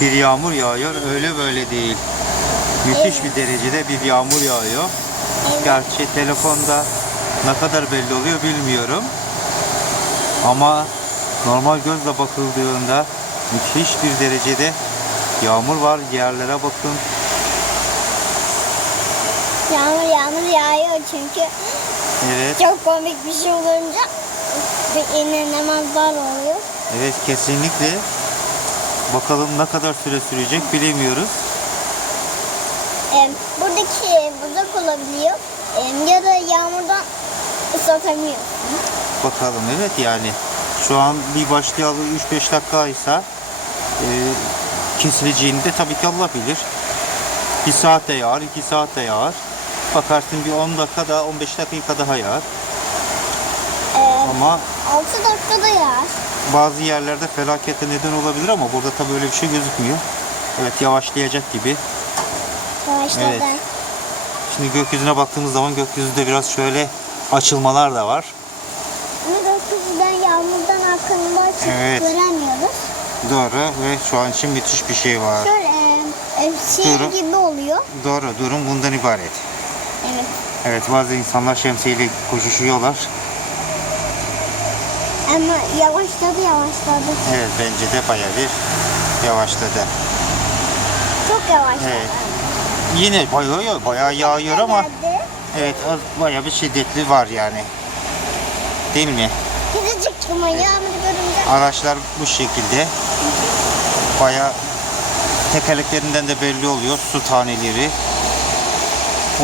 bir yağmur yağıyor. Öyle böyle değil. Müthiş bir derecede bir yağmur yağıyor. Gerçi telefonda ne kadar belli oluyor bilmiyorum. Ama normal gözle bakıldığında müthiş bir derecede yağmur var. Yerlere bakın. Yağmur yağmur yağıyor çünkü. Evet. Çok komik bir şey olunca bir inanılmazlar oluyor. Evet kesinlikle. Bakalım ne kadar süre sürecek bilemiyoruz. Ee, buradaki buzak olabiliyor. Ee, ya da yağmurdan ıslatabiliyor. Bakalım evet yani. Şu an bir başlayalı 3-5 dakikaysa e, kesileceğini de tabii ki Allah bilir. 1 saat de yağar, 2 saat de yağar. Bakarsın bir 10 dakika daha, 15 dakika daha yağar. Ee, Ama 6 dakikada yağar. Bazı yerlerde felakete neden olabilir ama burada tabii öyle bir şey gözükmüyor. Evet yavaşlayacak gibi. Yavaşladı. Evet. Şimdi gökyüzüne baktığımız zaman gökyüzünde biraz şöyle açılmalar da var. Ama gökyüzünden yağmurdan hakkında çok Evet. göremiyoruz. Doğru ve şu an için müthiş bir şey var. Şöyle e, e, şey Doğru. gibi oluyor. Doğru durum bundan ibaret. Evet. Evet bazı insanlar şemsiyeyle koşuşuyorlar. Ama yavaşladı yavaşladı. Evet bence de bayağı bir yavaşladı. Çok yavaşladı. Evet. Yine bayağı, bayağı yağıyor ama Geldi. evet bayağı bir şiddetli var yani. Değil mi? Gidecek ama yağmur görünce. Araçlar bu şekilde. Bayağı tekerleklerinden de belli oluyor su taneleri.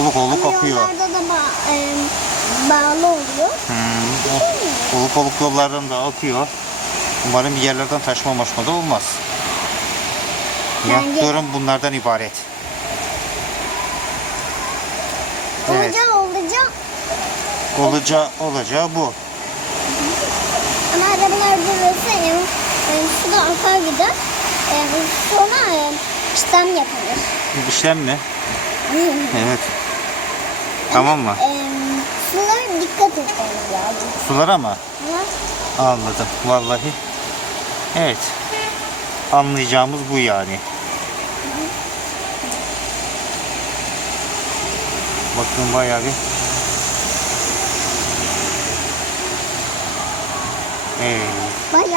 Oluk oluk Ama akıyor. yollarda da ba- e, bağlı oluyor. Hmm, oluk oluk yollardan da akıyor. Umarım bir yerlerden taşma maşma da olmaz. Bence- bunlardan ibaret. Evet. Olacak olacak. Olacağı, olacağı bu. Ama arabalar durursa e, e, su da akar gider. E, sonra e, işlem yapılır. İşlem mi? Evet. Tamam mı? E, sulara dikkat etmemiz lazım. Sulara mı? Ama Anladım. Vallahi. Evet. Anlayacağımız bu yani. Bakın bayağı bir. Evet. bayağı